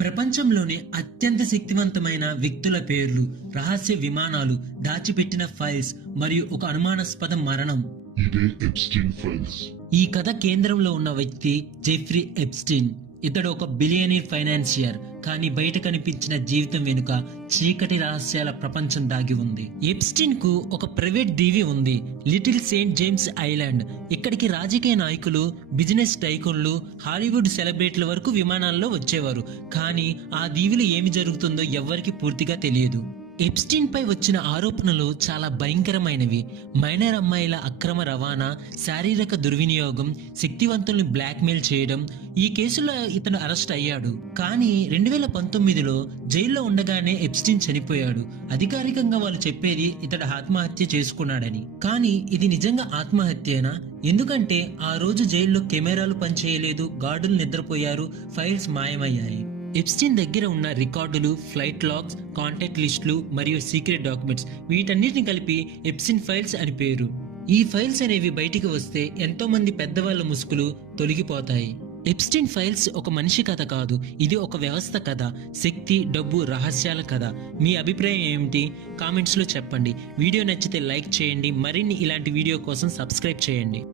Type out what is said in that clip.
ప్రపంచంలోనే అత్యంత శక్తివంతమైన వ్యక్తుల పేర్లు, రహస్య విమానాలు, దాచిపెట్టిన ఫైల్స్ మరియు ఒక అనుమానాస్పద మరణం. ఇదే ఎప్స్టీన్ ఫైల్స్. ఈ కథ కేంద్రంలో ఉన్న వ్యక్తి జెఫ్రీ ఎప్స్టీన్. ఇతడు ఒక బిలియనీర్ ఫైనాన్షియర్, కానీ బయట కనిపించిన జీవితం వెనుక చీకటి రహస్యాల ప్రపంచం దాగి ఉంది. ఎప్స్టీన్ కు ఒక ప్రైవేట్ దీవి ఉంది, లిటిల్ సెయింట్ జేమ్స్ ఐలాండ్. ఇక్కడికి రాజకీయ నాయకులు, బిజినెస్ టైకూన్లు, హాలీవుడ్ సెలబ్రిటీల వరకు విమానాల్లో వచ్చేవారు. కానీ ఆ దీవిలో ఏమి జరుగుతుందో ఎవ్వరికీ పూర్తిగా తెలియదు. ఎప్స్టీన్ పై వచ్చిన ఆరోపణలు చాలా భయంకరమైనవి. మైనర్ అమ్మాయిల అక్రమ రవాణా, శారీరక దుర్వినియోగం, శక్తివంతుల్ని బ్లాక్మెయిల్ చేయడం. ఈ కేసులో ఇతను అరెస్ట్ అయ్యాడు. కానీ 2019లో జైల్లో ఉండగానే ఎప్స్టీన్ చనిపోయాడు. అధికారికంగా వాళ్ళు చెప్పేది ఇతడు ఆత్మహత్య చేసుకున్నాడని. కానీ ఇది నిజంగా ఆత్మహత్యేనా? ఎందుకంటే ఆ రోజు జైల్లో కెమెరాలు పనిచేయలేదు, గార్డులు నిద్రపోయారు, ఫైల్స్ మాయమయ్యాయి. ఎప్స్టీన్ దగ్గర ఉన్న రికార్డులు, ఫ్లైట్ లాగ్స్, కాంటాక్ట్ లిస్టులు మరియు సీక్రెట్ డాక్యుమెంట్స్, వీటన్నిటిని కలిపి ఎప్స్టీన్ ఫైల్స్ అని పేరు. ఈ ఫైల్స్ అనేవి బయటికి వస్తే ఎంతో మంది పెద్దవాళ్ళ ముసుగులు తొలగిపోతాయి. ఎప్స్టీన్ ఫైల్స్ ఒక మనిషి కథ కాదు, ఇది ఒక వ్యవస్థ కథ. శక్తి, డబ్బు, రహస్యాల కథ. మీ అభిప్రాయం ఏమిటి? కామెంట్స్ లో చెప్పండి. వీడియో నచ్చితే లైక్ చేయండి. మరిన్ని ఇలాంటి వీడియో కోసం సబ్స్క్రైబ్ చేయండి.